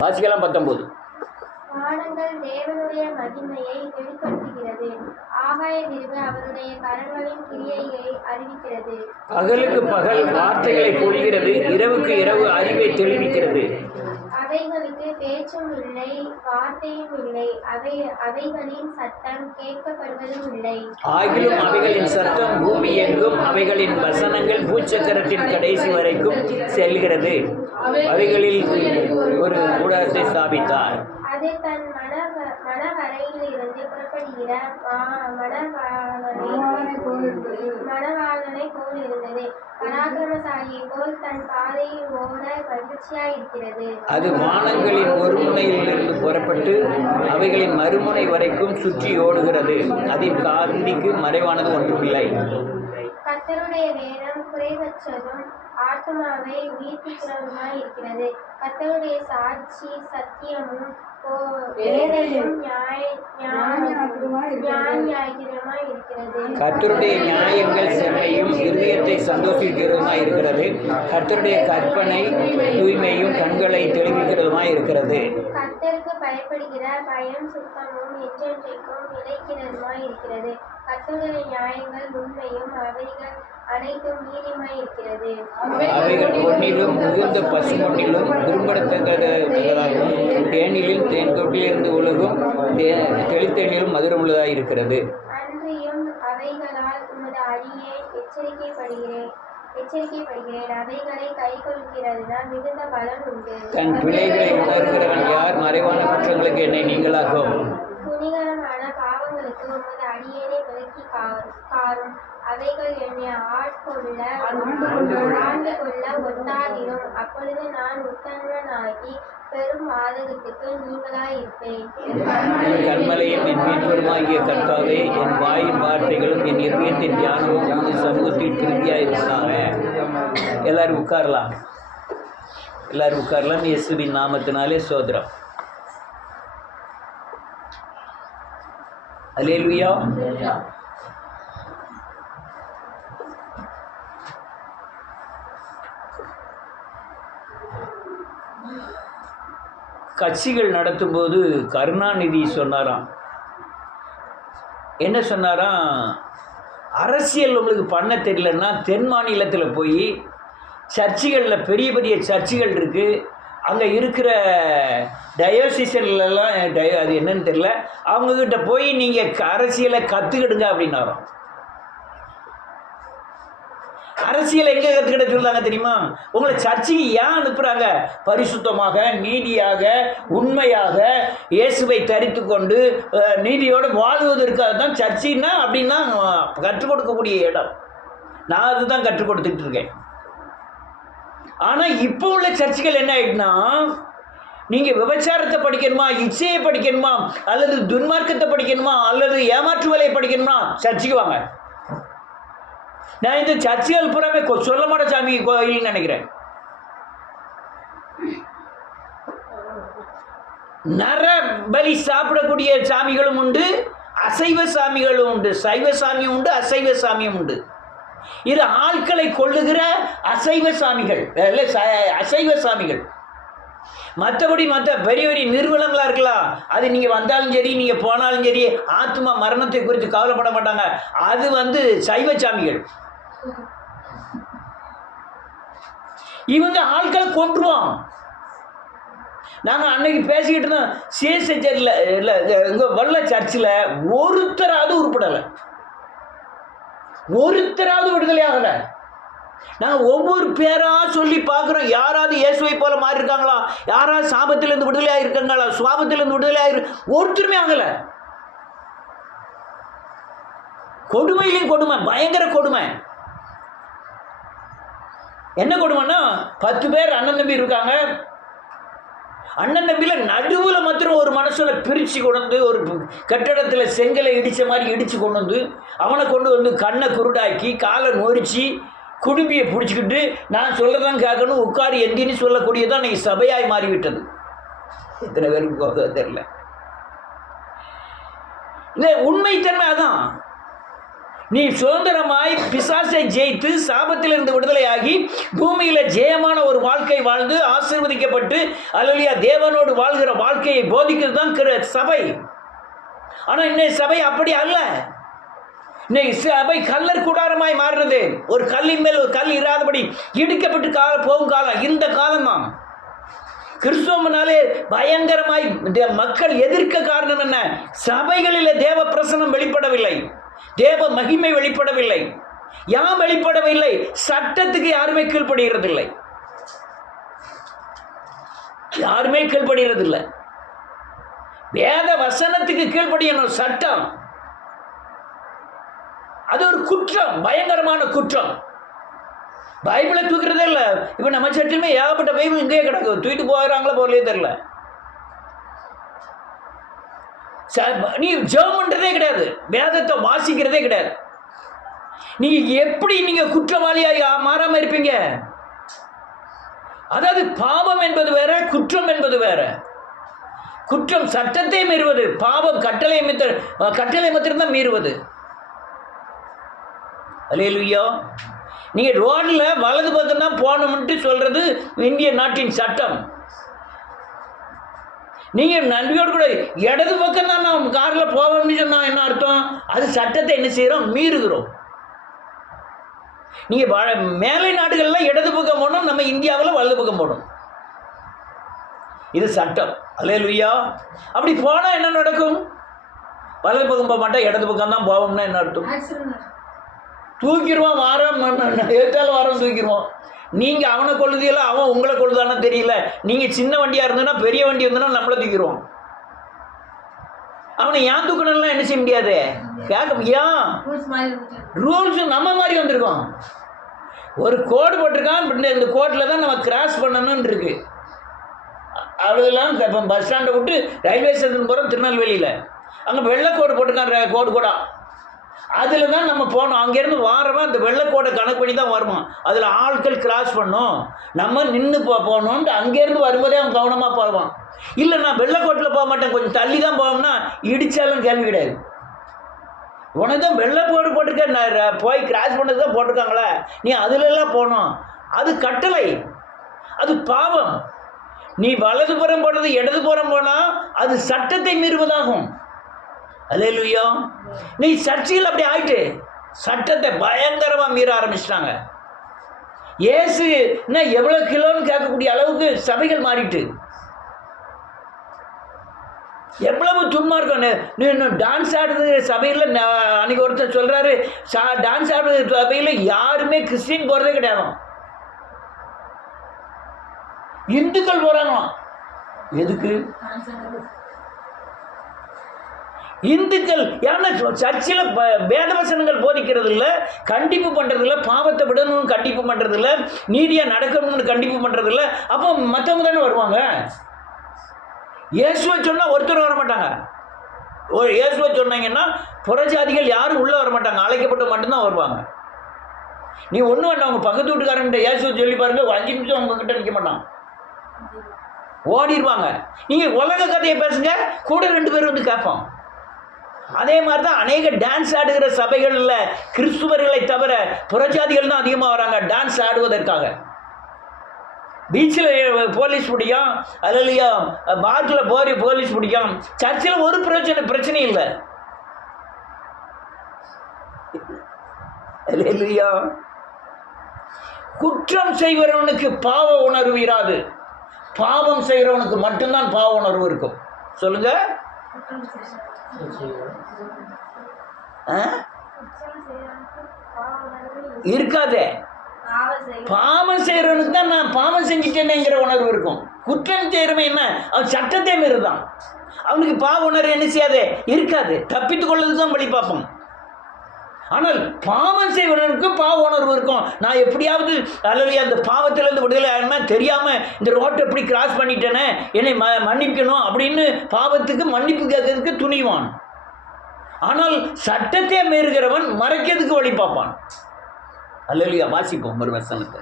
வாசிக்கலாம் 19. வானங்கள் தேவனுடைய மகிமையை வெளிப்படுத்துகிறது, ஆகாய விரிவு அவருடைய கரங்களின் கிரியையை அறிவிக்கிறது. பகலுக்கு பகல் வார்த்தைகளை பொழிகிறது, இரவுக்கு இரவு அறிவை தெளிவிக்கிறது. அவைகளுக்கு பேச்சும் இல்லை, வார்த்தையும் இல்லை, அவைகளின் சத்தம் கேட்கப்படுவதும் இல்லை. ஆகிலும் அவைகளின் சத்தம் பூமி எங்கும், அவைகளின் வசனங்கள் பூச்சக்கரத்தின் கடைசி வரைக்கும் செல்கிறது. அவைகளில் ஒரு கூடாரத்தை ஸ்தாபித்தார். அது தன் மணவரையிலிருந்து புறப்படுகிற மணவாளனை போல் இருந்தது. பராக்கிரமசாலியை போல் தன் பாதையில் ஓட மகிழ்ச்சியாயிருக்கிறது. அது வானங்களின் ஒரு முனையிலிருந்து புறப்பட்டு அவைகளின் மறுமுனை வரைக்கும் சுற்றி ஓடுகிறது. அதில் காந்திக்கு மறைவானது ஒன்றுமில்லை. கர்த்தருடைய வேதம் குறைவற்றதும் ஆத்மாவை உயிர்ப்பிக்கிறதுமாய் இருக்கிறது. கர்த்தருடைய சாட்சி சத்தியமும் கர்த்தருடைய நியாயங்கள் செம்மையும் இருதயத்தை சந்தோஷிக்கிறதுமாய் இருக்கிறது. கர்த்தருடைய கற்பனை தூய்மையும் கண்களை தெளிவிக்கிறதுமாய் இருக்கிறது. கர்த்தருக்கு பயப்படுகிற பயம் சுத்தமும் என்றென்றைக்கும் நிலைக்கிறதுமாய் இருக்கிறது. கர்த்தருடைய நியாயங்கள் உண்மையும் அவைகள் அனைத்தும் நீதியுமாய் இருக்கிறது. அவைகள் பொன்னிலும் மிகுந்த பசுமொன்னிலும் விரும்பத்தக்கதாகவும் தேனிலும் தேன்கொட்டிலிருந்து ஒழுகும் தெளித்தேனிலும் மதுரமுள்ளதாக இருக்கிறது. அன்றியும் அவைகளால் உமது அடியே எச்சரிக்கைப்படுகிறேன். அவைகளை கை கொள்கிறதுனால் மிகுந்த பலன் உண்டு. தன் பிழைகளை உணர்கிறவன் யார்? மறைவான குற்றங்களுக்கு என்னை நீங்களாக்கும். துணிகரமான பாவங்களுக்கு உமது அடியேனை விலக்கி காரும். அவைகள் என்னை ஆட்கொள்ள ஒட்டாதிரும். அப்பொழுது நான் உத்தமனாகி பெரும் ஆதகத்துக்கு நீங்களாயிருப்பேன். என் கண்மலையும் என் மீட்பருமாகிய கர்த்தாவே, என் வாயின் வார்த்தைகளும் என் இருதயத்தின் தியானமும் உமது சமூகத்தில் திருப்தியாயிருந்தாங்க. எல்லாரும் உட்காரலாம். இயேசுவின் நாமத்தினாலே சோதரம். அல்லேலூயா. கட்சிகள் நடத்தும்போது கருணாநிதி சொன்னாராம், என்ன சொன்னாராம், அரசியல் உங்களுக்கு பண்ண தெரியலன்னா தென் மாநிலத்தில் போய் சர்ச்சுகளில் பெரிய பெரிய சர்ச்சுகள் இருக்குது, அங்கே இருக்கிற டயோசிஷன்லாம் அது என்னன்னு தெரியல, அவங்கக்கிட்ட போய் நீங்கள் அரசியலை கற்றுக்கிடுங்க அப்படின்னாராம். அரசியல் எங்கே கற்றுக்கிட்ட சொல்றாங்க தெரியுமா? உங்களை சர்ச்சைக்கு ஏன் அனுப்புகிறாங்க? பரிசுத்தமாக, நீதியாக, உண்மையாக இயேசுவை தரித்து கொண்டு நீதியோடு வாழ்வதற்காக தான் சர்ச்சின்னா அப்படின்னா கற்றுக் கொடுக்கக்கூடிய இடம். நான் அதுதான் கற்றுக் கொடுத்துட்டு இருக்கேன். ஆனால் இப்போ உள்ள சர்ச்சுகள் என்ன ஆகிடுனா, நீங்கள் விபச்சாரத்தை படிக்கணுமா, இச்சையை படிக்கணுமா, அல்லது துன்மார்க்கத்தை படிக்கணுமா, அல்லது ஏமாற்று வேலையை படிக்கணுமா, சர்ச்சுக்கு வாங்க. நான் இந்த சர்ச்சுகள் புறமே சொல்ல மாட்ட சாமி கோயில் நினைக்கிறேன். நர பலி சாப்பிடக்கூடிய சாமிகளும் உண்டு, அசைவ சாமிகளும் உண்டு. சைவ சாமியும் உண்டு, அசைவ சாமியும் உண்டு. இது ஆட்களை கொள்ளுகிற அசைவ சாமிகள், அசைவ சாமிகள். மற்றபடி மற்ற பெரிய பெரிய நிறுவனங்களா இருக்கலாம், அது நீங்க வந்தாலும் சரி நீங்க போனாலும் சரி ஆத்மா மரணத்தை குறித்து கவலைப்பட மாட்டாங்க. அது சைவ சாமிகள். இவங்க ஆட்களை கொன்றுவான். நாங்க அன்னைக்கு பேசிக்கிட்டு இருந்தோம், சிஎஸ்ஐல இங்க வல்ல சர்ச்சில் ஒருத்தராவது உருப்படலை, ஒருத்தராவது விடுதலை ஆகலை. நாங்கள் ஒவ்வொரு பேரா சொல்லி பார்க்குறோம், யாராவது இயேசுவை போல மாறி இருக்காங்களா, யாராவது சாபத்திலிருந்து விடுதலை ஆகிருக்காங்களா, சுவாபத்திலிருந்து விடுதலை ஒருத்தருமே ஆகலை. கொடுமையிலையும் கொடுமை, பயங்கர கொடுமை. என்ன கொடுமைன்னா, 10 பேர் அண்ணன் தம்பி இருக்காங்க. அண்ணன் தம்பியில நடுவில் மாத்திரம் ஒரு மனசுல பிரித்து கொண்டு வந்து ஒரு கட்டடத்தில் செங்கலை இடித்த மாதிரி இடித்து கொண்டு வந்து அவனை கொண்டு வந்து கண்ணை குருடாக்கி காலை நொறிச்சு குடும்பியை பிடிச்சிக்கிட்டு நான் சொல்கிறதான் கேட்கணும் உட்காரி எந்தின்னு சொல்லக்கூடியதான் இன்னைக்கு சபையாய் மாறிவிட்டது. எத்தனை பேருக்கு போக தெரியல. இந்த உண்மைத்தன்மை அதான். நீ சுதந்திரமாய் பிசாசை ஜெயித்து சாபத்திலிருந்து விடுதலையாகி பூமியில ஜெயமான ஒரு வாழ்க்கை வாழ்ந்து ஆசீர்வதிக்கப்பட்டு அல்லேலூயா தேவனோடு வாழ்கிற வாழ்க்கையை போதிக்கிறது தான் சபை. ஆனா இன்னைக்கு சபை அப்படி அல்ல. இன்னைக்கு சபை கல்லர் கூடாரமாய் மாறுறது. ஒரு கல்லின் மேல் ஒரு கல் இராதபடி இடிக்கப்பட்டு போகும் காலம் இந்த காலம் தான். கிறிஸ்துவனாலே பயங்கரமாய் மக்கள் எதிர்க்க காரணம் என்ன? சபைகளில் தேவ பிரசனம் வெளிப்படவில்லை, தேவ மகிமை வெளிப்படவில்லை. யாம் வெளிப்படவில்லை? சட்டத்துக்கு யாருமே கீழ்ப்படுகிறதில்லை, யாருமே கீழ்ப்படுகிறதில்லை. வேத வசனத்துக்கு கீழ்ப்படியணும். சட்டம் அது ஒரு குற்றம், பயங்கரமான குற்றம். பைபிளை தூக்குறதே இல்லை. இப்போ நம்ம சட்டிலுமே ஏகப்பட்ட பைபிள் இங்கேயே கிடக்கு, தூக்கிட்டு போகிறாங்களோ போகலையே தெரில. நீ ஜெபம் பண்ணுறதே கிடையாது, வேதத்தை வாசிக்கிறதே கிடையாது. நீங்கள் எப்படி நீங்கள் குற்றவாளியாக மாறாமல் இருப்பீங்க? அதாவது பாவம் என்பது வேற, குற்றம் என்பது வேற. குற்றம் சட்டத்தை மீறுவது, பாவம் கட்டளை மாத்திரம்தான் மீறுவது. அல்லேலூயா. நீங்கள் ரோடில் வலது பக்கம் தான் போகணும்ட்டு சொல்கிறது இந்திய நாட்டின் சட்டம். நீங்கள் நன்றியோடு கூட இடது பக்கம் தான் நான் காரில் போவோம்னு சொன்னால் என்ன அர்த்தம்? அது சட்டத்தை என்ன செய்கிறோம்? மீறுகிறோம். நீங்கள் மேலை நாடுகளில் இடது பக்கம் போகணும், நம்ம இந்தியாவில் வலது பக்கம் போகணும். இது சட்டம். அல்லேலூயா. அப்படி போனால் என்ன நடக்கும்? வலது பக்கம் போக மாட்டேன், இடது பக்கம் தான் போவோம்னா என்ன அர்த்தம்? தூக்கிடுவான், வாரம் ஏற்றாலும் வாரம் தூக்கிடுவோம். நீங்கள் அவனை கொள்ளுதில்ல, அவன் உங்களை கொள்ளுதானே தெரியல. நீங்கள் சின்ன வண்டியாக இருந்ததுன்னா, பெரிய வண்டி இருந்ததுன்னா நம்மளை தூக்கிடுவோம். அவனை ஏன் தூக்கணும்லாம் என்ன செய்ய முடியாது. கேட்க ஏன் ரூல்ஸ் நம்ம மாதிரி வந்திருக்கோம். ஒரு கோடு போட்டிருக்கான், இந்த கோட்டில் தான் நம்ம கிராஸ் பண்ணணும்னு இருக்கு. அவ்வளோதெல்லாம் இப்போ பஸ் ஸ்டாண்டை விட்டு ரயில்வே ஸ்டேஷன் போகிறோம் திருநெல்வேலியில், அங்கே வெள்ளைக்கோடு போட்டிருக்கான், கோடு கோடா. அதில் தான் நம்ம போகணும். அங்கேருந்து வாரமாக அந்த வெள்ளைக்கோடை கணக்கு பண்ணி தான் வருவோம். அதில் ஆட்கள் கிராஸ் பண்ணோம், நம்ம நின்று போகணுன்ட்டு அங்கேருந்து வரும்போதே அவன் கவனமாக போவான். இல்லை நான் வெள்ளைக்கோட்டில் போக மாட்டேன், கொஞ்சம் தள்ளி தான் போவோம்னா இடித்தாலும் கேள்வி கிடையாது. உனக்கு தான் வெள்ளைக்கோடு போட்டிருக்க, போய் கிராஸ் பண்ணது தான் போட்டிருக்காங்களே, நீ அதிலெல்லாம் போகணும். அது கட்டளை, அது பாவம். நீ வலதுபுறம் போடுறது இடதுபுறம் போனால் அது சட்டத்தை மீறுவதாகும். அல்லேலூயா. நீ சர்ச்சையில் அப்படி ஆயிட்டு சட்டத்தை பயங்கரமாக மீற ஆரம்பிச்சிட்டாங்க. ஏசு என்ன எவ்வளோ கிலோன்னு கேட்கக்கூடிய அளவுக்கு சபைகள் மாறிட்டு, எவ்வளவு துன்மார்க்கம். நீ இன்னும் டான்ஸ் ஆடுறது சபையில், அன்றைக்கி ஒருத்தர் சொல்கிறாரு, டான்ஸ் ஆடுறது சபையில் யாருமே கிறிஸ்டின் போகிறதே கிடையாது, இந்துக்கள் போகிறாங்களாம். எதுக்கு? இந்துக்கள். ஏன்னா சர்ச்சில் வேதவசனங்கள் போதிக்கிறது இல்லை, கண்டிப்பு பண்ணுறது இல்லை, பாவத்தை விடணும்னு கண்டிப்பு பண்ணுறது இல்லை, நீதியாக நடக்கணும்னு கண்டிப்பு பண்ணுறது இல்லை. அப்போ மற்றவங்க தானே வருவாங்க. இயேசுவை சொன்னால் ஒருத்தர் வர மாட்டாங்க. இயேசுவை சொன்னாங்கன்னா புறஜாதிகள் யாரும் உள்ளே வர மாட்டாங்க, அழைக்கப்பட்டு மட்டும்தான் வருவாங்க. நீ ஒன்றும் வேண்டாம், அவங்க பக்கத்து வீட்டுக்காரன்ட்ட இயேசுவை சொல்லி பாருங்க, 5 நிமிஷம் உங்ககிட்ட நிற்க மாட்டான், ஓடிடுவாங்க. நீங்கள் உலக கதையை பேசுங்க, கூட 2 பேர் வந்து கேட்போம். அதே மாதிரி தான் அநேக டான்ஸ் ஆடுகிற சபைகளில் கிறிஸ்துவர்களை தவிர புறஜாதிகள் தான் அதிகமாக வராங்க டான்ஸ் ஆடுவதற்காக. பீச்சில் போலீஸ் பிடிக்கும், அல்லையா பார்க்கில் போலீஸ் பிடிக்கும், சர்ச்சில் ஒரு பிரச்சனை இல்லை. அல்லேலூயா. குற்றம் செய்கிறவனுக்கு பாவ உணர்வு இராது, பாவம் செய்கிறவனுக்கு மட்டும்தான் பாவ உணர்வு இருக்கும். சொல்லுங்க. இருக்காதே. பாவம் செய்கிறவனுக்கு தான் நான் பாவம் செஞ்சுட்டேனேங்கிற உணர்வு இருக்கும். குற்றம் செய்கிறவன் என்ன, அவன் சட்டத்தை மீறுதான், அவனுக்கு பாவ உணர்வு என்ன செய்யாதே இருக்காது, தப்பித்துக் கொள்ளதுக்கு தான் வழி பார்ப்போம். ஆனால் பாவம் செய்வதற்கு பாவ உணர்வு இருக்கும். நான் எப்படியாவது அல்லது அந்த பாவத்திலேருந்து விடுதலை ஆகணும்னா தெரியாமல் இந்த ரோட்டை எப்படி கிராஸ் பண்ணிட்டேனே, என்னை மன்னிக்கணும் அப்படின்னு பாவத்துக்கு மன்னிப்பு கேட்கறதுக்கு துணிவான். ஆனால் சட்டத்தை மீறுகிறவன் மறைக்கிறதுக்கு வழி பார்ப்பான். அல்லேலூயா. வாசிப்போம் ஒரு வசனத்தை.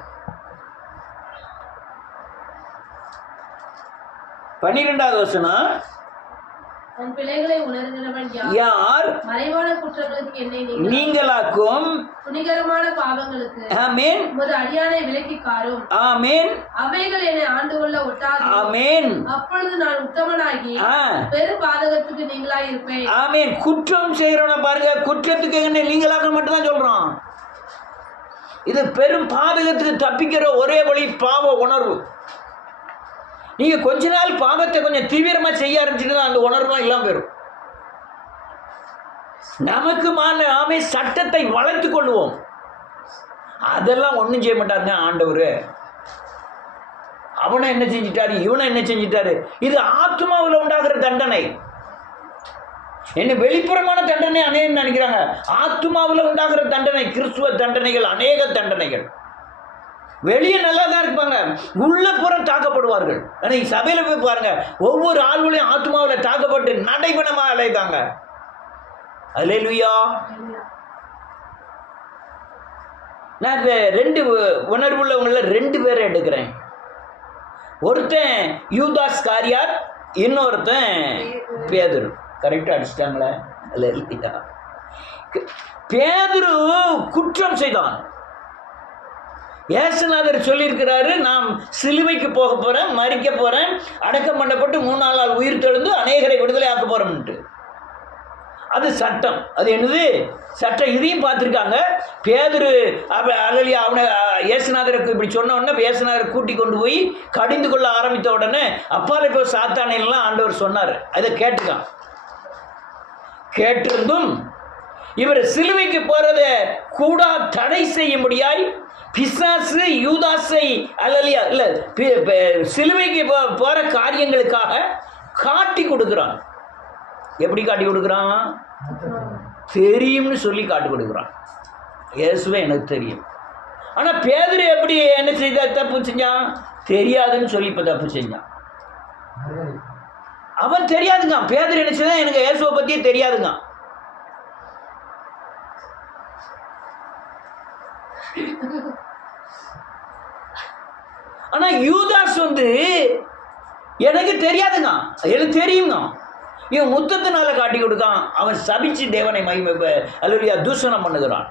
12வது வசனம். தன் பிழைகளை உணர்கிறவன் யார்? மறைவான குற்றங்களுக்கு என்னை நீங்களாக்கும் துணிகரமான பாவங்களுக்கு ஆமென் உமது அடியானை விலக்கி காரும். ஆமென் அவைகள் என்னை ஆண்டு கொள்ள ஒட்டாது. ஆமென் அப்பொழுது நான் உத்தமனாகி பெரு பாதகத்துக்கு நீங்களாய் இருப்பேன். ஆமென். குற்றம் செய்யறவன பாருங்க, குற்றத்துக்கு என்ன நீங்களாக மட்டும்தான் சொல்றோம். இது பெரும் பாதகத்துக்கு தப்பிக்கிற ஒரே வழி பாவ உணர்வு. நீங்க கொஞ்ச நாள் பாவத்தை கொஞ்சம் தீவிரமா செய்ய ஆரம்பிச்சுட்டு அந்த உணர்வுலாம் இல்லாம போயிடும். நமக்கு நாமே சட்டத்தை வளர்த்து கொள்வோம். அதெல்லாம் ஒன்றும் செய்ய மாட்டாருங்க ஆண்டவர். அவனை என்ன செஞ்சிட்டாரு, இவனை என்ன செஞ்சிட்டாரு. இது ஆத்மாவில் உண்டாகிற தண்டனை. என்ன வெளிப்புறமான தண்டனை அநேகம் நினைக்கிறாங்க. ஆத்மாவில் உண்டாகிற தண்டனை, கிறிஸ்துவ தண்டனைகள், அநேக தண்டனைகள். வெளியே நல்லா தான் இருப்பாங்க, உள்ள புறம் தாக்கப்படுவார்கள். ஆனால் சபையில் போய் பாருங்க, ஒவ்வொரு ஆள்களையும் ஆத்மாவில் தாக்கப்பட்டு நடைபெணமாக அலைதாங்க. அல்லேலூயா. நான் ரெண்டு உணர்வுள்ளவங்கள 2 பேரை எடுக்கிறேன். ஒருத்தன் யூதாஸ் காரியார், இன்னொருத்தன் பேதுரு. கரெக்டாக அடிச்சிட்டாங்களே. அல்லேலூயா. பேதுரு குற்றம் செய்தான். இயேசுநாதர் சொல்லியிருக்கிறாரு, நாம் சிலுவைக்கு போக போகிறேன், மரிக்க போகிறேன், அடக்கம் பண்ணப்பட்டு 3 நாள் உயிர் தெழுந்து அநேகரை விடுதலை ஆக்க போகிறோம்ட்டு. அது சட்டம். அது என்னது சட்டம். இதையும் பார்த்துருக்காங்க. பேதுரு அல்லையா அவனை இயேசுநாதருக்கு இப்படி சொன்ன உடனே இயேசுநாதரை கூட்டி கொண்டு போய் கடிந்து கொள்ள ஆரம்பித்த உடனே அப்பாலை போய் சாத்தானெல்லாம் ஆண்டவர் சொன்னார். அதை கேட்டுக்கான். கேட்டிருந்தும் இவர் சிலுவைக்கு போகிறத கூட தடை செய்ய முடியாய் பிசாசு யூதாசை அல்லையா இல்லை சிலுவைக்கு போகிற காரியங்களுக்காக காட்டி கொடுக்குறான். எப்படி காட்டி கொடுக்குறான்? தெரியும்னு சொல்லி காட்டி கொடுக்குறான். இயேசுவே எனக்கு தெரியும். ஆனால் பேதுரு எப்படி என்ன செய்த தப்பு செஞ்சான்? தெரியாதுன்னு சொல்லி இப்போ தப்பு செஞ்சான். அவன் தெரியாதுங்க. பேதுரு என்ன செய்தான்? எனக்கு இயேசுவை பற்றியே தெரியாதுங்க. ஆனா யூதாஸ் எனக்கு தெரியாதுங்க, எனக்கு தெரியுங்க. இவன் முத்தத்தினால காட்டி கொடுக்கான். அவன் சபிச்சு தேவனை மகிமை அல்லையா தூஷணம் பண்ணுகிறான்.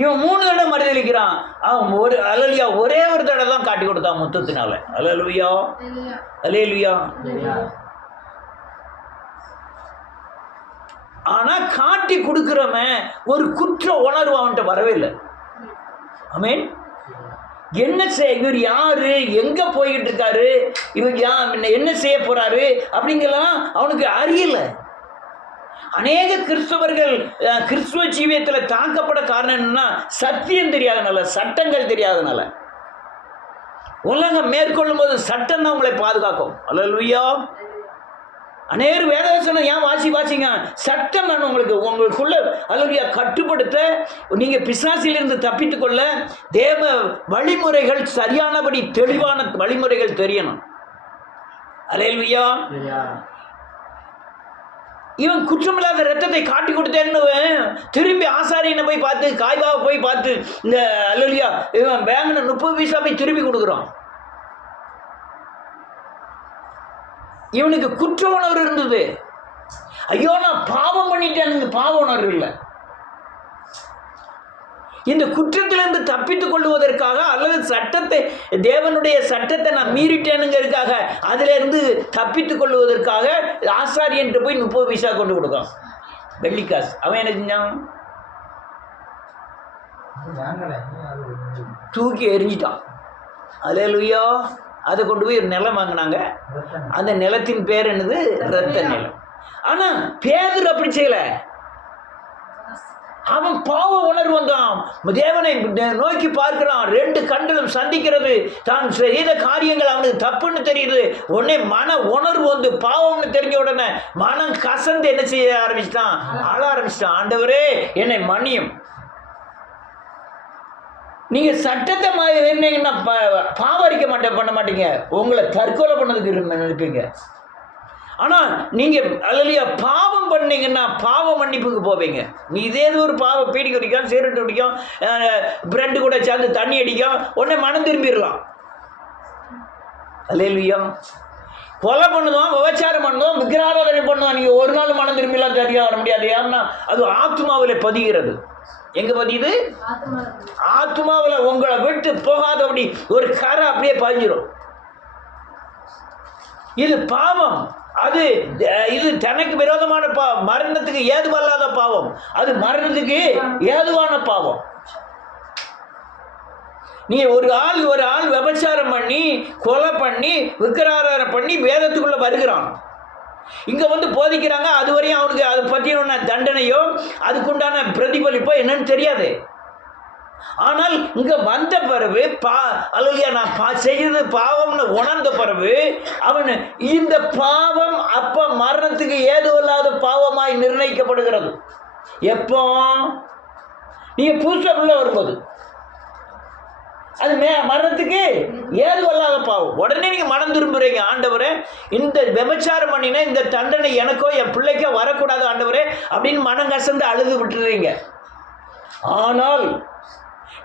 இவன் 3 தடவை மறுதளிக்கிறான். அவன் ஒரே ஒரு தடவை தான் காட்டி கொடுத்தான் முத்தத்தினால. அல்லேலூயா, அல்லேலூயா. ஆனா காட்டி கொடுக்கிறவன் ஒரு குற்ற உணர்வு அவன்கிட்ட வரவே இல்லை. ஆமென். என்ன இவர் யாரு, எங்க போய்கிட்டு இருக்காரு, இவர் என்ன செய்ய போறாரு அப்படிங்கலாம் அவனுக்கு அறியல. அநேக கிறிஸ்தவர்கள் கிறிஸ்துவ ஜீவியத்தில் தாக்கப்பட காரணம் என்னன்னா சத்தியம் தெரியாதனால, சட்டங்கள் தெரியாதனால. உலகம் மேற்கொள்ளும் போது சட்டம் தான் உங்களை பாதுகாக்கும். அல்லேலூயா. அநேக வேதவசனம் ஏன் வாசிங்க, சட்டம் நான் உங்களுக்குள்ள அல்லையா கட்டுப்படுத்த, நீங்கள் பிசாசிலிருந்து தப்பித்துக்கொள்ள தேவ வழிமுறைகள், சரியானபடி தெளிவான வழிமுறைகள் தெரியணும். அல்லேலூயா. இவன் குற்றமில்லாத ரத்தத்தை காட்டி கொடுத்தேன்னு திரும்பி ஆசாரியனை போய் பார்த்து, காய்பாவை போய் பார்த்து, இந்த அல்லையா இவன் பேங்கின 30 பைசா போய் திரும்பி கொடுக்குறான். இவனுக்கு குற்ற உணர்வு இருந்தது. ஐயோ நான் பாவம் பண்ணிட்டேன், பாவ உணர்வு இல்லை. இந்த குற்றத்திலிருந்து தப்பித்துக் கொள்வதற்காக அல்லது சட்டத்தை, தேவனுடைய சட்டத்தை நான் மீறிட்டேனுங்கிறதுக்காக அதிலிருந்து தப்பித்துக் கொள்வதற்காக ஆசாரியன் போய் 30 பைசா கொண்டு கொடுக்கான், வெள்ளிக்காசு. அவன் என்ன செஞ்சான்? தூக்கி எரிஞ்சிட்டான். அல்லேலூயா. அதை கொண்டு போய் ஒரு நிலம் வாங்கினாங்க. அந்த நிலத்தின் பேர் என்னது? இரத்த நிலம். ஆனால் பேதுரு அப்படி செய்யலை. அவன் பாவ உணர்வு வந்தான். தேவனை நோக்கி பார்க்கிறான். 2 கண்களும் சந்திக்கிறது. தான் செய்த காரியங்கள் அவனுக்கு தப்புன்னு தெரியுது. உடனே மன உணர்வு பாவம்னு தெரிஞ்ச உடனே மனம் கசந்து என்ன செய்ய ஆரம்பிச்சிட்டான்? ஆள ஆரம்பிச்சிட்டான். ஆண்டவரே என்னை மன்னியும். நீங்கள் சட்டத்தை இருந்தீங்கன்னா பாவரிக்க பண்ண மாட்டீங்க, உங்களை தற்கொலை பண்ணதுக்கு நினைப்பீங்க. ஆனால் நீங்கள் அல்லையா பாவம் பண்ணீங்கன்னா பாவ மன்னிப்புக்கு போவீங்க. நீ இதே ஒரு பாவம், பீடி குடிக்கும், சிகரெட் குடிக்கும், பிரெட்டு கூட சேர்ந்து தண்ணி அடிக்கும், உடனே மனம் திரும்பிடலாம். அல்லேலூயா. கொலை பண்ணுவோம், விபச்சாரம் பண்ணுவோம், விக்கிராராதனை பண்ணுவோம். நீங்க ஒரு நாள் மனம் திரும்பிலாம் சரியா வர முடியாது. ஏன்னா அது ஆத்மாவில் பதிகிறது. எங்க பதியுது? ஆத்மாவில். உங்களை விட்டு போகாதபடி ஒரு கரை அப்படியே பதிஞ்சிடும். இது பாவம். அது இது தனக்கு விரோதமான பாவம், மரணத்துக்கு ஏதுவல்லாத பாவம், அது மரணத்துக்கு ஏதுவான பாவம். நீ ஒரு ஆள் விபச்சாரம் பண்ணி, கொலை பண்ணி, விக்கிராராதனை பண்ணி வேதத்துக்குள்ள வருகிறான். இங்க வந்து போதிக்கிறாங்க, அதுவரையும் அவனுக்கு அதை பற்றின தண்டனையோ அதுக்குண்டான பிரதிபலிப்போ என்னன்னு தெரியாது. ஆனால் இங்க வந்த பிறகு அல்லையா, நான் செய்யறது பாவம்னு உணர்ந்த பிறகு அவன் இந்த பாவம் அப்ப மரணத்துக்கு ஏதுவில்லாத பாவமாய் நிர்ணயிக்கப்படுகிறது. எப்போ? நீங்க புதுசா உள்ள வரும்போது அது மரணத்துக்கு ஏதுவல்லாத பாவம். உடனே நீங்க மனம் திரும்புறீங்க, ஆண்டவரே இந்த விபச்சாரம் பண்ணினா இந்த தண்டனை எனக்கோ என் பிள்ளைக்கோ வரக்கூடாது ஆண்டவரே அப்படின்னு மனம் கசந்து அழுது விட்டுறீங்க. ஆனால்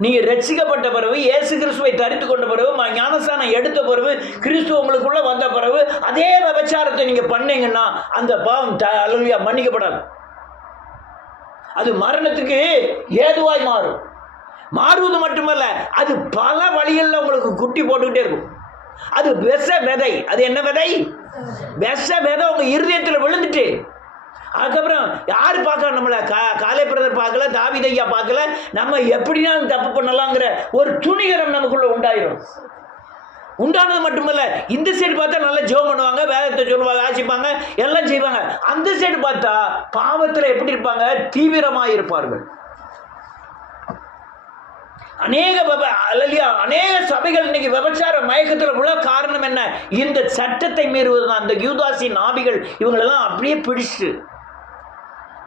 நீங்க ரட்சிக்கப்பட்ட பிறகு, இயேசு கிறிஸ்துவை தரித்து கொண்ட பிறகு, ஞானஸ்நானம் எடுத்த பிறகு, கிறிஸ்து உங்களுக்குள்ள வந்த பிறகு அதே விபச்சாரத்தை நீங்க பண்ணீங்கன்னா அந்த பாவம் அல்லேலூயா மன்னிக்கப்படாது. அது மரணத்துக்கு ஏதுவாய் மாறும். மாறுவது மட்டுமல்ல, அது பல வழிகளில் உங்களுக்கு குட்டி போட்டுக்கிட்டே இருக்கும். அது விஷ விதை. அது என்ன விதை? விஷ விதை உங்க இருதயத்தில் விழுந்துட்டு அதுக்கப்புறம் யாரு பார்க்க நம்மளை காலை பிரதர் பார்க்கல, தாவீதையா பார்க்கல, நம்ம எப்படின்னா தப்பு பண்ணலாங்கிற ஒரு துணிகரம் நமக்குள்ள உண்டாயிரும். உண்டானது மட்டுமல்ல, இந்த சைடு பார்த்தா நல்லா ஜெபம் பண்ணுவாங்க, வேதத்தை சொல்லுவாங்க, ஆசிப்பாங்க, எல்லாம் செய்வாங்க. அந்த சைடு பார்த்தா பாவத்தில் எப்படி இருப்பாங்க? தீவிரமாக இருப்பார்கள். அநேக சபைகள் இன்னைக்கு விபச்சார மயக்கத்தில் உள்ள காரணம் என்ன? இந்த சட்டத்தை மீறுவதுதான். அந்த யூதாசின் ஆவிகள் இவங்களெல்லாம் அப்படியே பிடிச்சு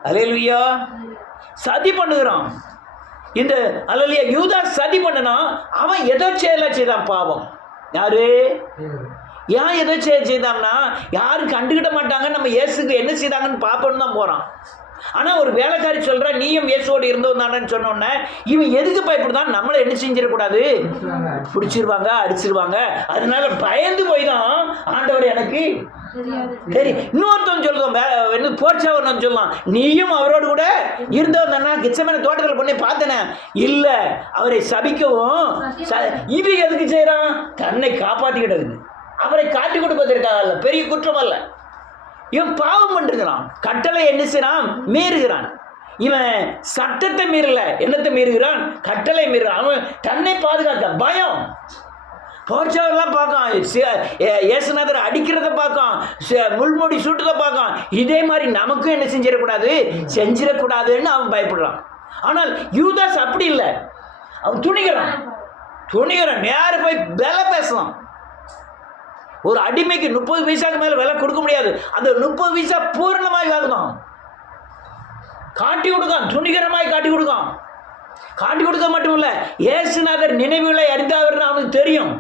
அல்லேலூயா சதி பண்ணுகிறான். இந்த அல்லேலூயா யூதாஸ் சதி பண்ணனா அவன் எதோ செய்தான் பாவம். யாரு? ஏன் எதோ செய்தான்னா யாரும் கண்டுகிட்ட மாட்டாங்க, நம்ம இயேசுக்கு என்ன செய்தாங்கன்னு பார்ப்போன்னு தான் போறான். ஆனால் ஒரு வேலைக்காரி சொல்ற நீயும் இயேசுவோடு இருந்தவன் தானேன்னு சொன்னோன்னே இவன் எதுக்கு பயப்படுதான்? நம்மளை என்ன செஞ்சிடக்கூடாது, பிடிச்சிருவாங்க, அடிச்சிருவாங்க. அதனால பயந்து போய் தான் ஆண்டவர் எனக்கு தெரியும். இன்னொருத்தன் சொல்லுவோம், போர்ச்சவன் சொல்லலாம், நீயும் அவரோடு கூட இருந்தவன் தானே, கிச்சமான தோட்டத்தில் பண்ணி பார்த்தனே. இல்லை, அவரை சபிக்கவும் இது எதுக்கு செய்யறான்? தன்னை காப்பாற்றிக்கிட்டது, அவரை காட்டி கொடுப்பதற்காக. பெரிய குற்றம் அல்ல. இவன் பாவம் பண்ணிருக்கிறான், கட்டளை என்ன செய்யறான்? மீறுகிறான். இவன் சட்டத்தை மீறல, என்னத்தை மீறுகிறான்? கட்டளை மீறுகிறான். அவன் தன்னை பாதுகாக்க பயம். போர்ச்சவர்லாம் பார்க்கான், இயேசுநாதர் அடிக்கிறத பார்க்கான், முள்முடி சூட்டுறத பார்க்கான். இதே மாதிரி நமக்கும் என்ன செஞ்சிடக்கூடாது, செஞ்சிடக்கூடாதுன்னு அவன் பயப்படுறான். ஆனால் யூதாஸ் அப்படி இல்லை, அவன் துணிகிறான். நேரம் போய் விலை பேசலாம். ஒரு அடிமைக்கு 30 பைசாக்கு மேல விலை கொடுக்க முடியாது. அந்த 30 பைசா பூரணமாய் வாங்கணும், காட்டி கொடுக்கான், துணிகரமாய் காட்டி கொடுக்கான். காட்டி கொடுக்க மட்டும் இல்ல, இயேசுநாதர் நினைவுகளை அறிந்தவர்னு அவனுக்கு தெரியும்.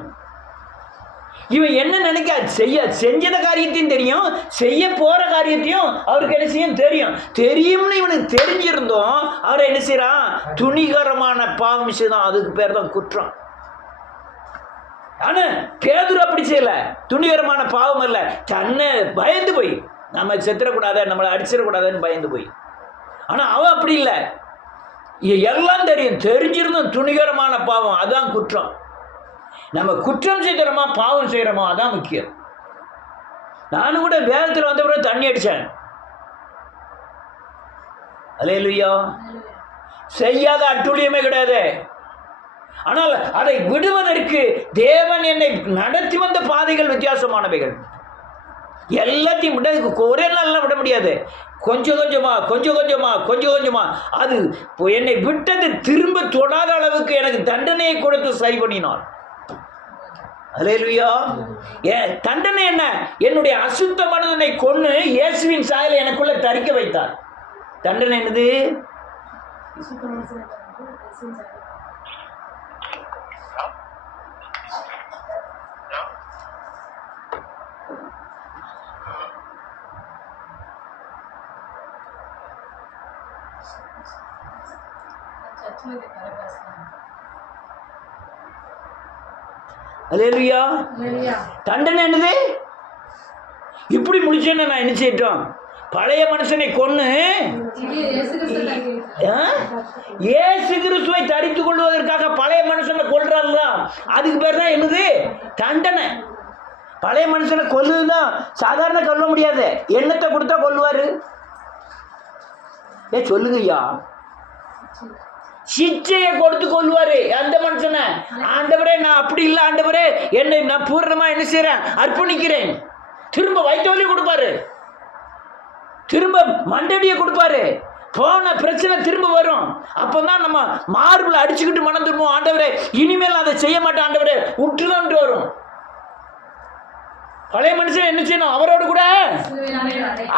இவன் என்ன நினைக்க செஞ்சத காரியத்தையும் தெரியும், செய்ய போற காரியத்தையும் அவருக்கு என்ன செய்யும் தெரியும்னு இவனுக்கு தெரிஞ்சிருந்தோம் அவரை என்ன செய்யறான்? துணிகரமான பாவம் செய்தான். அதுக்கு பேர் தான் குற்றம். ஆனா பேதுரு அப்படி செய்யல, துணிகரமான பாவம் அல்ல, தன்னை பயந்து போய் நம்ம செத்துறக்கூடாத, நம்மளை அடிச்சிடக்கூடாதுன்னு பயந்து போய். ஆனா அவன் அப்படி இல்லை, எல்லாம் தெரிஞ்சிருந்தும் துணிகரமான பாவம், அதான் குற்றம். நம்ம குற்றம் செய்கிறோமா பாவம் செய்கிறோமா அதான் முக்கியம். நானும் கூட வேதத்தில் வந்த பிறகு தண்ணி அடித்தேன். அல்லேலூயா. செய்யாத அட்டுழியமே கிடையாது. ஆனால் அதை விடுவதற்கு தேவன் என்னை நடத்தி வந்த பாதைகள் வித்தியாசமானவைகள். எல்லாத்தையும் விட ஒரே நாள்லாம் விட முடியாது. கொஞ்சம் கொஞ்சமா அது என்னை விட்டது திரும்ப தொடாத அளவுக்கு எனக்கு தண்டனையை கொடுத்து சரி பண்ணினார். அல்லேலூயா. தண்டனை என்ன? என்னுடைய அசுத்த மனதனை கொன்று இயேசுவின் சாயலை எனக்குள்ள தரிக்க வைத்தார். தண்டனை என்னது? அல்லேலூயா. தண்டனை என்னது? இப்படி முடிச்சேன்னு நான் என்ன செய்யட்டோம்? பழைய மனுஷனை கொன்று இயேசு கிறிஸ்துவை தரித்துக் கொள்வதற்காக பழைய மனுஷனை கொல்றாங்க. அதுக்கு பேர் தான் என்னது? தண்டனை. பழைய மனுஷனை கொல்லுதான் சாதாரண கொல்ல முடியாது. எண்ணத்தை கொடுத்தா கொல்லுவாரு. சொல்லுங்கய்யா, சிச்சையை கொடுத்து கொள்வாரு அந்த மனுஷனை. ஆண்டவரே நான் அப்படி இல்லை, ஆண்டவரே என்னை நான் பூர்ணமா என்ன செய்றேன்? அர்ப்பணிக்கிறேன். திரும்ப வைத்த வலி கொடுப்பாரு, திரும்ப மண்டடியை கொடுப்பாரு. போன பிரச்சனை திரும்ப வரும். அப்பதான் நம்ம மார்பில் அடிச்சுக்கிட்டு மனம் திரும்பும். ஆண்டவரே இனிமேல் அதை செய்ய மாட்டேன் ஆண்டவரே விட்டுலான்ட்டு வரும். பழைய மனுஷன் என்ன செய்யணும்? அவரோடு கூட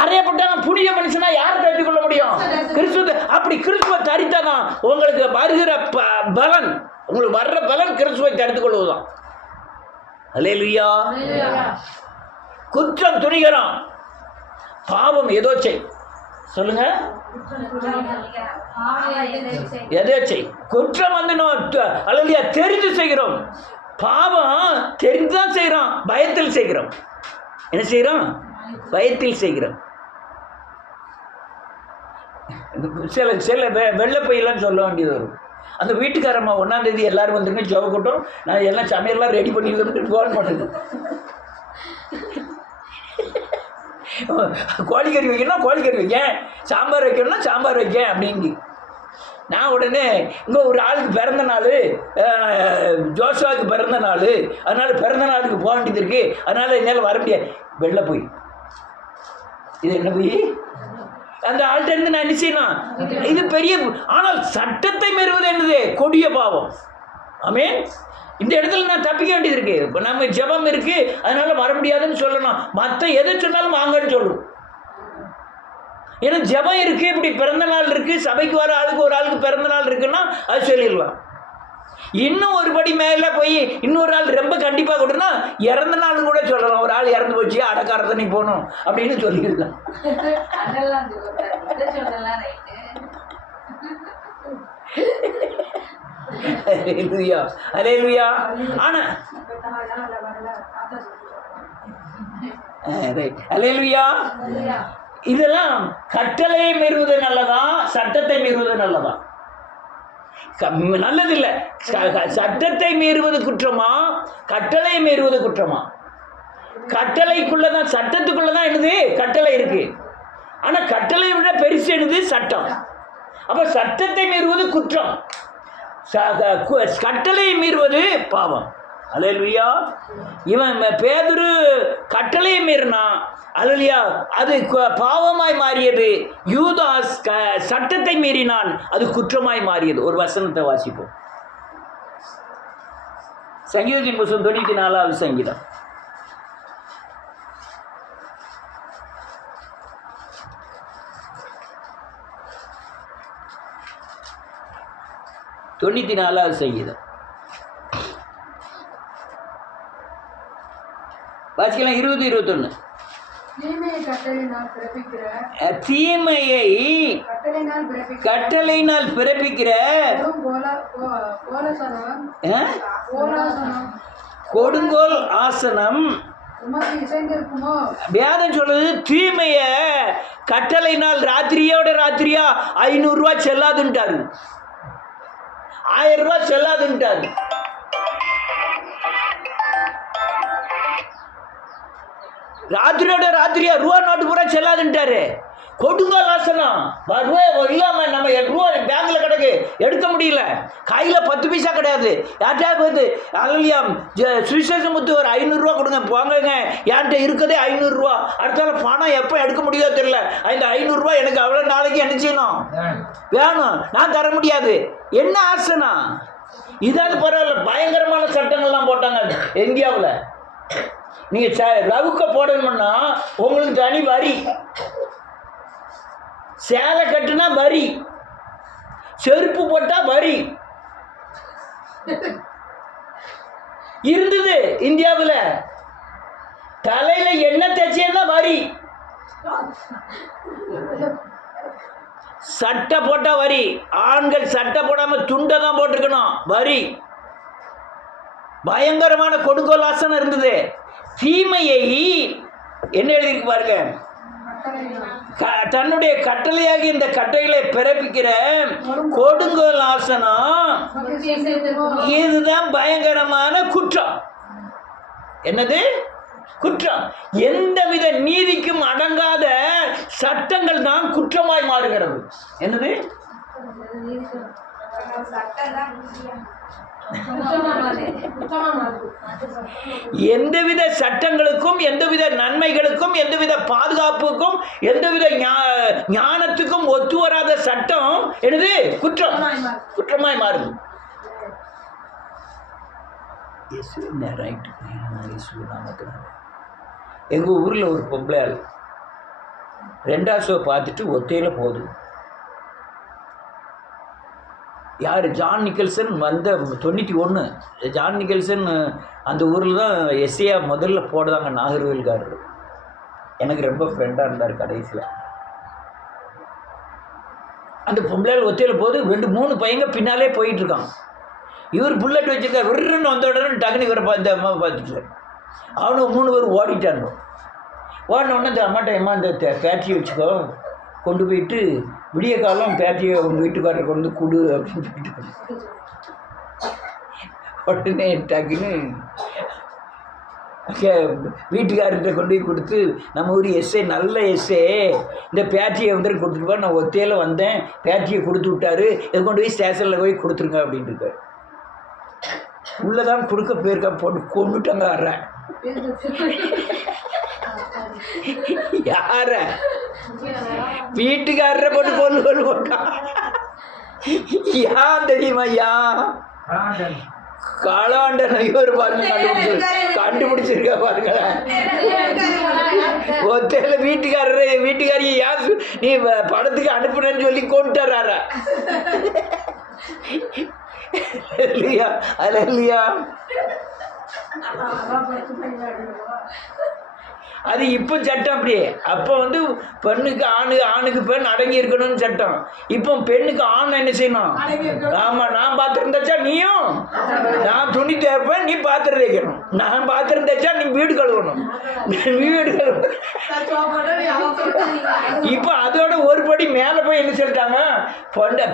அறையப்பட்டாங்க. புதிய மனுஷனா யாரை தரித்து கொள்ள முடியும்? கிறிஸ்துவ. அப்படி கிறிஸ்துவை தரித்தாதான் உங்களுக்கு வருகிற பலன், உங்களுக்கு வர்ற பலன் கிறிஸ்துவை தரித்துக் கொள்வதுதான். அல்லேலூயா. குற்றம் துணிகரம், பாவம் ஏதோ செய். சொல்லுங்க, எதோ செய். குற்றம் வந்து அல்லையா தெரிந்து செய்கிறோம். பாவம் தெரிந்துதான் செய்கிறோம், பயத்தில் செய்கிறோம். என்ன செய்கிறோம்? பயத்தில் செய்கிறோம். சில சில வெள்ளை பையெல்லாம் சொல்ல வேண்டியது வரும். அந்த வீட்டுக்காரம்மா 1ஆம் தேதி எல்லாரும் வந்துருங்க, ஜெப கூட்டம், நான் எல்லாம் சமையல்லாம் ரெடி பண்ணிட்டு ஃபோன் பண்ணுது. கோழிக்கறி வைக்கணும்னா கோழிக்கறி வைக்க, சாம்பார் வைக்கணும்னா சாம்பார் வைக்க அப்படிங்க. நான் உடனே இங்கே ஒரு ஆளுக்கு பிறந்த நாள், ஜோஷுவாவுக்கு பிறந்த நாள், அதனால் பிறந்த நாளுக்கு போக வேண்டியது இருக்குது, அதனால் என்னால் வர முடியாது. வெளில போய் இது என்ன போய் அந்த ஆள்கிட்ட இருந்து நான் என்ன செய்யணும்? இது பெரிய, ஆனால் சட்டத்தை மீறுவது என்னது? கொடிய பாவம். ஆமென். இந்த இடத்துல நான் தப்பிக்க வேண்டியது இருக்குது. இப்போ நம்ம ஜெபம் இருக்குது அதனால் வர முடியாதுன்னு சொல்லணும். மற்ற எதை சொன்னாலும் வாங்கன்னு சொல்லணும். ஏன்னா ஜெபம் இருக்குது, இப்படி பிறந்த நாள் இருக்குது, சபைக்கு வர ஆளுக்கு ஒரு ஆளுக்கு பிறந்த நாள் இருக்குன்னா அது சொல்லிடலாம். இன்னும் ஒரு படி மேலே போய் இன்னொரு ஆள் ரொம்ப கண்டிப்பாக கொடுனா இறந்த நாள் கூட சொல்லலாம். ஒரு ஆள் இறந்து போச்சு, அடக்காரத்தனி போகணும் அப்படின்னு சொல்லிடலாம். அல்லேலூயா, அல்லேலூயா. ஆனா அல்லேலூயா. இதெல்லாம் கட்டளையை மீறுவது நல்லதா, சட்டத்தை மீறுவது நல்லதா? நல்லதில்லை. சட்டத்தை மீறுவது குற்றமா, கட்டளையை மீறுவது குற்றமா? கட்டளைக்குள்ளதான், சட்டத்துக்குள்ளதான் என்னது? கட்டளை இருக்கு. ஆனா கட்டளை விட பெருசு என்னது? சட்டம். அப்ப சட்டத்தை மீறுவது குற்றம், கட்டளையை மீறுவது பாவம். அல்லேலூயா. இவன் பேதுரு கட்டளையை மீறினா, அல்லேலூயா, அது பாவமாய் மாறியது. யூதாஸ் சட்டத்தை மீறினான், அது குற்றமாய் மாறியது. ஒரு வசனத்தை வாசிப்போம். சங்கீதத்தின் புத்தகம் 94வது சங்கீதம். சங்கீதம் வாசிக்கலாம். 20-21. தீமையை கட்டளையினால் பிறப்பிக்கிற கொடுங்கோல் ஆசனம் வேதம் சொல்லுது. தீமைய கட்டளையினால் ராத்திரியோட ராத்திரியா 500 ரூபாய் செல்லாதுன்ட்டாரு, 1000 ரூபாய் செல்லாதுன்ட்டாரு. ராத்திரியோட ராத்திரியா ரூபா நோட்டு பூரா செல்லாதுன்ட்டாரு. கொடுங்கோல் ஆசனம் இல்லாம நம்ம ரூபா பேங்க்ல கிடக்கு, எடுக்க முடியல, கையில 10 பைசா கிடையாது. யார்ட்டா போகுது? அல்லையா சுவிசேஷம் முத்து ஒரு 500 ரூபா கொடுங்க போங்க, என்கிட்ட இருக்கதே 500 ரூபா. அடுத்தால பணம் எப்போ எடுக்க முடியாதோ தெரியல. இந்த 500 ரூபா எனக்கு அவ்வளோ நாளைக்கு என்ன செய்யணும்? வேணும், நான் தர முடியாது. என்ன ஆசனம்? இதாவது பரவாயில்ல. பயங்கரமான சட்டங்கள்லாம் போட்டாங்க இந்தியாவில். நீங்கள் ரவுக்க போடணும்னா உங்களுக்கு தனி வரி, சேலை கட்டுனா வரி, செருப்பு போட்டா வரி இருந்தது இந்தியாவில். தலையில எண்ணெய் தேய்ச்சா வரி, சட்டை போட்டா வரி. ஆண்கள் சட்டை போடாம துண்டை தான் போட்டுக்கணும், வரி. பயங்கரமான கொடுங்கோல் ஆசனம் இருந்தது. தீமையை என்ன எழுதியிருக்கு பாருங்க, தன்னுடைய கட்டளையாகி இந்த கட்டளைகளை பிறப்பிக்கிற கொடுங்கோல் ஆசனம், இதுதான் பயங்கரமான குற்றம். என்னது குற்றம்? எந்தவித நீதிக்கும் அடங்காத சட்டங்கள் தான் குற்றமாய் மாறுகிறது. என்னது? எந்தவித சட்டங்களுக்கும், எந்தவித நன்மைகளுக்கும், எந்தவித பாதுகாப்புக்கும், எந்தவித ஞானத்துக்கும் ஒத்து வராத சட்டம் என்னது? குற்றம். குற்றமாய் மாறுது. எங்க ஊர்ல ஒரு பொம்பளை 2ஆம் ஷோ பார்த்துட்டு ஒத்தையில போகுது. யார்? ஜான் நிக்கல்சன் வந்த 91. ஜான் நிக்கல்சன் அந்த ஊரில் தான் எஸ்ஏ முதல்ல போடுறாங்க, நாகர்கோவில்காரர். எனக்கு ரொம்ப ஃப்ரெண்டாக இருந்தார் கடைசியில். அந்த பொம்பளையால் ஒத்தையில் போது 2-3 பையங்க பின்னாலே போயிட்டுருக்கான். இவர் புல்லட் வச்சுருக்கார். விருன்னு வந்த உடனே டக்குனு இவரை இந்த அம்மாவை பார்த்துட்டு அவனுக்கு 3 பேர் ஓடிட்டாங்க. ஓடினோடனே இந்த அம்மாட்ட அம்மா இந்த பேட்டரி வச்சுக்கோ, கொண்டு போயிட்டு விடிய காலம் பேட்டரியை உங்கள் வீட்டுக்காரர் கொண்டு கொடு அப்படின்னு சொல்லிட்டு உடனே டக்குன்னு வீட்டுக்காரர்கிட்ட கொண்டு போய் கொடுத்து, நம்ம ஊர் எஸ்ஏ நல்ல எஸ்ஏ, இந்த பேட்டரியை வந்து கொடுத்துட்டு போய் நான் ஒத்தையில் வந்தேன், பேட்டரியை கொடுத்து விட்டாரு, இதை கொண்டு போய் ஸ்டேஷனில் போய் கொடுத்துருங்க அப்படின்ட்டு இருக்காரு. உள்ளதான் கொடுக்க போயிருக்கா, போட்டு கொண்டுட்டாங்க. வர்றேன் யார? வீட்டுக்காரரை போட்டு கொண்டு போட்டான். யான் தெரியுமா? காலாண்டன். இவர் பாருங்க கண்டுபிடிச்சிருக்க பாருங்களேன். ஒத்தையில வீட்டுக்காரியை யார் நீ படத்துக்கு அனுப்புனேன்னு சொல்லி கொண்டுட்டார இல்லையா? அது இல்லையா? அது இப்போ சட்டம் அப்படியே. அப்போ வந்து பெண்ணுக்கு ஆணுக்கு பெண் அடங்கி இருக்கணும்னு சட்டம். இப்போ பெண்ணுக்கு ஆண் என்ன செய்யணும்? ஆமாம், நான் பாத்திரம் தைச்சா நீயும், நான் துணி தேய்ப்பேன் நீ பாத்திரம் தைக்கணும், நான் பாத்திரம் தைச்சா நீ வீடு கழுவணும், வீடு கழுவணும். இப்போ அதோட ஒரு படி மேலே போய் என்ன சொல்லிட்டாங்க,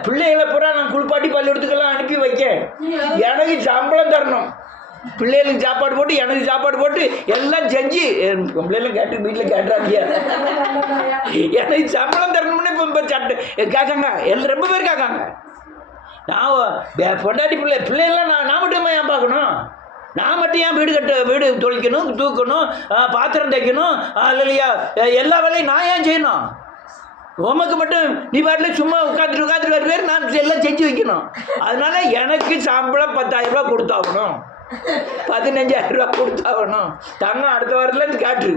பிள்ளைகளை பூரா நான் குளிப்பாட்டி பள்ளிக்கூடத்துக்கெல்லாம் அனுப்பி வைக்க, எனக்கு சம்பளம் தரணும், பிள்ளைகளுக்கு சாப்பாடு போட்டு எனக்கு சாப்பாடு போட்டு எல்லாம் செஞ்சு பிள்ளைகளும் கேட்டு வீட்டில் கேட்டுறாங்க, எனக்கு சம்பளம் தரணும்னு இப்போ சட்டை கேட்காங்க. ரொம்ப பேர் கேட்காங்க. நான் பொண்டாட்டி பிள்ளைகள்லாம் நான் மட்டும் ஏன் பார்க்கணும்? நான் மட்டும் ஏன் வீடு தொளிக்கணும், தூக்கணும், பாத்திரம் தைக்கணும், இல்லையா எல்லா வேலையும் நான் ஏன் செய்யணும்? உமக்கு மட்டும் நீ பாட்டில் சும்மா உட்காந்துட்டு வருவேன், நான் எல்லாம் செஞ்சு வைக்கணும். அதனால எனக்கு சம்பளம் 10,000 ரூபா கொடுத்தாகணும், 15,000 ரூபா கொடுத்தாகணும். தங்கம் அடுத்த வாரத்தில் காட்டு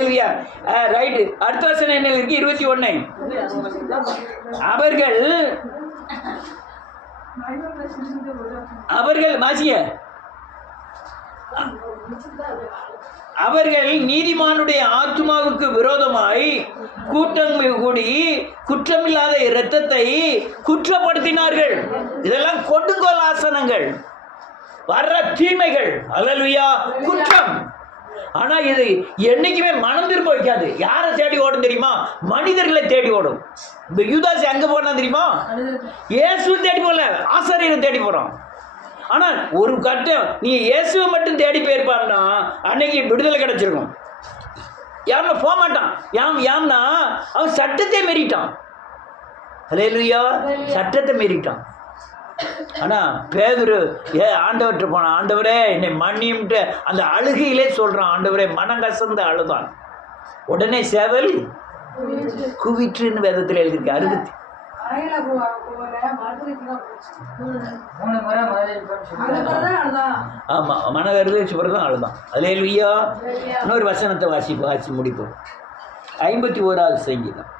இல்லையா? ரைட்டு. அடுத்த வருஷம் என்ன இருக்கு? 21. அவர்கள் மாசிய அவர்கள் நீதிமானுடைய ஆத்மாவுக்கு விரோதமாய் கூட்டம் கூடி குற்றமில்லாத இரத்தத்தை குற்றப்படுத்தினார்கள். இதெல்லாம் கொடுங்கோல் ஆசனங்கள், வர்ற தீமைகள். அல்லேலூயா, குற்றம். ஆனா இது என்னைக்குமே மனம் திரும்ப வைக்காது. யாரை தேடி ஓடும் தெரியுமா? மனிதர்களை தேடி ஓடும். இந்த யூதாஸ் எங்க போனா தெரியுமா? இயேசுவை தேடி போகல, ஆசாரியரை தேடி போறோம். ஆனால் ஒரு கட்டம் நீ இயேசுவை மட்டும் தேடி போயிருப்பான்னா அன்னைக்கு விடுதலை கிடைச்சிருக்கும். யாருன்னா போக மாட்டான். யாம்னா அவன் சட்டத்தை மீறிட்டான். அல்லேலூயா, சட்டத்தை மீறிட்டான். ஆனால் பேதுரு ஆண்டவர்கிட்ட போனான். ஆண்டவரே என்னை மன்னியும்ட்டு அந்த அழுகையிலே சொல்கிறான். ஆண்டவரே மனங்கசந்த அழுதான். உடனே சேவல் குவிற்றுன்னு வேதத்தில் எழுதியிருக்கு. 60 ஆமா, மனவேறு தான் அழுதான். அல்லேலூயா. இன்னொரு வசனத்தை வாசி முடிப்போம். 51வது சங்கீதம்.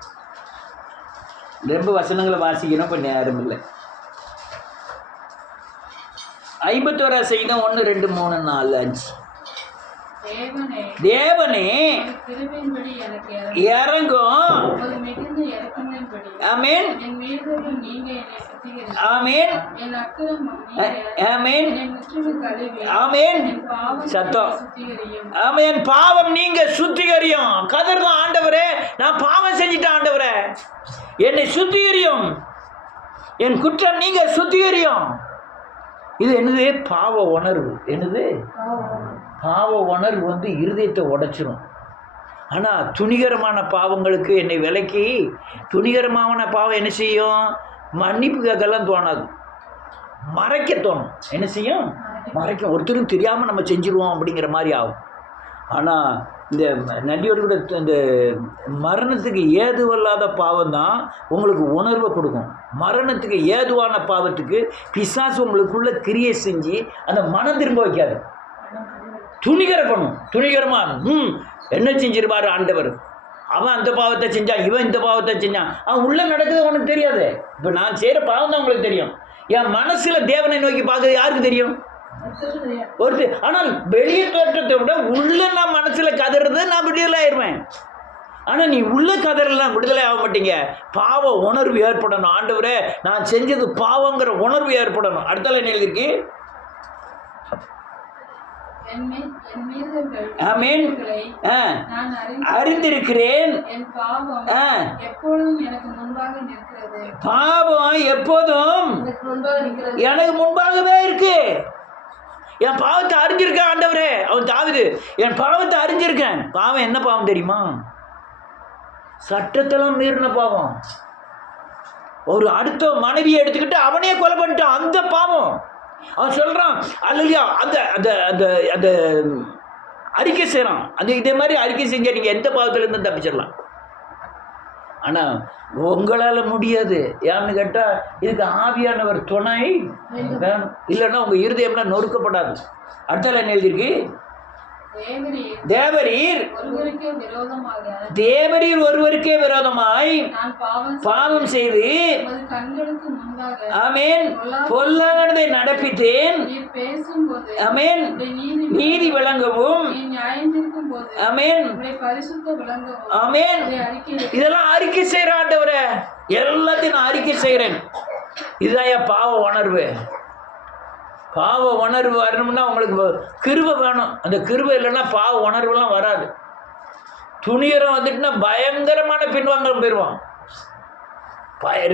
ரொம்ப வசனங்களை வாசிக்கணும், இப்போ நேரம் இல்லை. 51வது சங்கீதம் 1, 2, 3, 4, 5. தேவனே இறங்கும். ஆமென். சுத்திகரியும். ஆமேன், என் அக்கிரமம் நீங்க ஆமேன், என்னை முற்றிலும் கழுவி ஆமேன். என் பாவம் சத்தம். சுத்திகரியும். ஆமேன். பாவம் நீங்க சுத்திகரியும். கதர்தான், ஆண்டவரே நான் பாவம் செஞ்சிட்டேன் ஆண்டவரே, என்னை சுத்திகரியும், என் குற்றம் நீங்க சுத்திகரியும். இது என்னது? பாவ உணர்வு. என்னது? பாவ உணர்வு வந்து இருதயத்தை உடைச்சிரும். ஆனால் துணிகரமான பாவங்களுக்கு என்னை விலக்கி, துணிகரமான பாவம் என்ன செய்யும்? மன்னிப்பு கேட்கலாம் தோணாது, மறைக்க தோணும். என்ன செய்யும்? மறைக்கும். ஒருத்தரும் தெரியாமல் நம்ம செஞ்சுருவோம் அப்படிங்கிற மாதிரி ஆகும். ஆனால் இந்த நன்றியோடு கூட இந்த மரணத்துக்கு ஏதுவல்லாத பாவம் தான் உங்களுக்கு உணர்வை கொடுக்கும். மரணத்துக்கு ஏதுவான பாவத்துக்கு பிசாசு உங்களுக்குள்ள கிரியை செஞ்சு அந்த மனம் திரும்ப வைக்காது, துணிகர பண்ணும். துணிகரமாக என்ன செஞ்சிருப்பாரு ஆண்டவர், அவன் அந்த பாவத்தை செஞ்சான், இவன் இந்த பாவத்தை செஞ்சான், அவன் உள்ளே நடக்குது உனக்கு தெரியாது. இப்போ நான் செய்கிற பாவம் தான் உங்களுக்கு தெரியும். என் மனசில் தேவனை நோக்கி பார்க்குறது யாருக்கு தெரியும்? ஒருத்தர். ஆனால் வெளியே தோற்றத்தை விட உள்ள நான் மனசில் கதறது நான் விடுதலை ஆயிடுவேன். ஆனால் நீ உள்ள கதறலாம் விடுதலை ஆக மாட்டீங்க. பாவ உணர்வு ஏற்படணும். ஆண்டவரே நான் செஞ்சது பாவங்கிற உணர்வு ஏற்படணும். அடுத்தால என்ன எழுதிருக்கு? ஆமேன். அறிந்திருக்கிறேன் பாவம் எப்போதும் எனக்கு முன்பாகவே இருக்கு. என் பாவத்தை அறிஞ்சிருக்கேன் ஆண்டவரே. அவன் தாவிது, என் பாவத்தை அறிஞ்சிருக்கேன். பாவம் என்ன பாவம் தெரியுமா? சட்டத்தெல்லாம் மீறின பாவம். ஒரு அடுத்த மனைவியை எடுத்துக்கிட்டு அவனே கொலை பண்ணிட்டான், அந்த பாவம். அவன் சொல்கிறான் அல்லையா, அந்த அந்த அந்த அந்த அறிக்கை செய்கிறான். அந்த இதே மாதிரி அறிக்கை செஞ்சால் நீங்கள் எந்த பாவத்திலேருந்து தப்பிச்சிடலாம். ஆனால் உங்களால் முடியாது. ஏன்னு கேட்டால் இதுக்கு ஆவியானவர் துணை வேணும். இல்லைன்னா உங்கள் இருதயம்லாம் நொறுக்கப்படாது. அடுத்தால என்ன எழுதியிருக்கு? தேவரீர் ஒருவருக்கே விரோதமாய் பாவம் செய்து ஆமேன் பொல்லாததை நடப்பித்தேன். ஆமேன். நீதி விளங்கவும் ஆமேன் ஆமேன். இதெல்லாம் அறிக்கை செய்கிற ஆண்டவரே, எல்லாத்தையும் நான் அறிக்கை செய்கிறேன். இதுதான் என் பாவ உணர்வு. பாவ உணர்வு வரணும்னா உங்களுக்கு கிருபை வேணும். அந்த கிருபை இல்லைன்னா பாவ உணர்வுலாம் வராது. துணியரம் வந்துட்டுனா பயங்கரமான பின்வாங்கலாம் போயிடுவான்,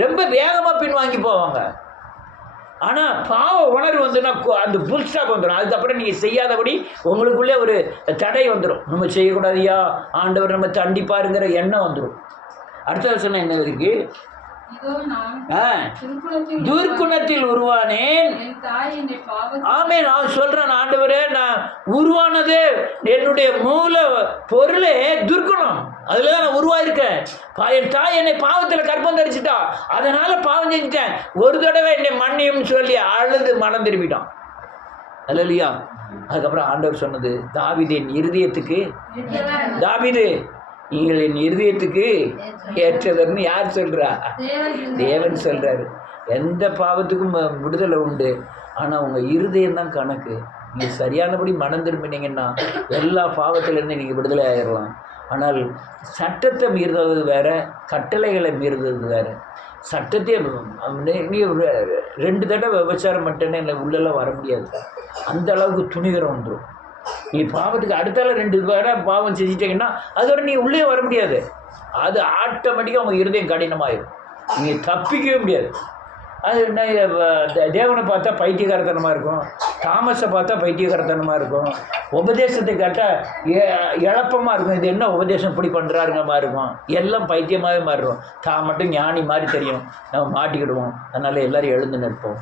ரொம்ப வேகமாக பின்வாங்கி போவாங்க. ஆனால் பாவ உணர்வு வந்துன்னா அந்த புல் ஸ்டாப் வந்துடும். அதுக்கப்புறம் நீங்கள் செய்யாதபடி உங்களுக்குள்ளே ஒரு தடை வந்துடும். நம்ம செய்யக்கூடாதியா, ஆண்டவர் நம்ம தண்டிப்பாருங்கிற எண்ணம் வந்துடும். அடுத்த வருஷம் என்ன இருக்கு? துர்க்குணத்தில் உருவானேன். ஆமேன். நான் சொல்றேன் ஆண்டவரே, நான் உருவானது என்னுடைய மூல பொருளே துர்க்குணம். அதுல தான் நான் உருவாயிருக்கேன். என் தாய் என்னை பாவத்தில் கற்பம் தரிச்சிட்டா, அதனால பாவம் செஞ்சுட்டேன். ஒரு தடவை என்னை மன்னியும் சொல்லி அழுது மனம் திரும்பிட்டான். அல்லையா? அதுக்கப்புறம் ஆண்டவர் சொன்னது, தாவீதின் இருதயத்துக்கு, தாவீது நீங்கள் என் இருதயத்துக்கு ஏற்றவர்னு யார் சொல்கிறா? தேவன் சொல்கிறாரு. எந்த பாவத்துக்கும் விடுதலை உண்டு, ஆனால் உங்கள் இருதயம் தான் கணக்கு. நீங்கள் சரியானபடி மனம் திரும்பினீங்கன்னா எல்லா பாவத்திலேருந்து நீங்கள் விடுதலை ஆகிடலாம். ஆனால் சட்டத்தை மீறுறது வேறு, கட்டளைகளை மீறுறது வேறு. சட்டத்தையே நீ 2 தடவை விபச்சாரம் மட்டும்னே இல்லை உள்ளெல்லாம் வர முடியாது. அந்த அளவுக்கு துணிகரம் வந்துடும். நீ பாவத்துக்கு அடுத்தால 2 தடவை பாவம் செஞ்சிட்டிங்கன்னா அதோட நீ உள்ளே வர முடியாது. அது ஆட்டோமேட்டிக்காக உங்கள் இருதயம் கடினமாயிடும், நீங்கள் தப்பிக்கவே முடியாது. அது தேவனை பார்த்தா பைத்தியகாரத்தனமாக இருக்கும், தாமஸை பார்த்தா பைத்தியகாரத்தனமாக இருக்கும், உபதேசத்தை கேட்டால் இழப்பமாக இருக்கும். இது என்ன உபதேசம் இப்படி பண்ணுறாருங்க மாதிரி இருக்கும். எல்லாம் பைத்தியமாகவே மாறிடும். தான் மட்டும் ஞானி மாதிரி தெரியும். நம்ம மாட்டிக்கிடுவோம். அதனால் எல்லோரும் எழுந்து நிற்போம்.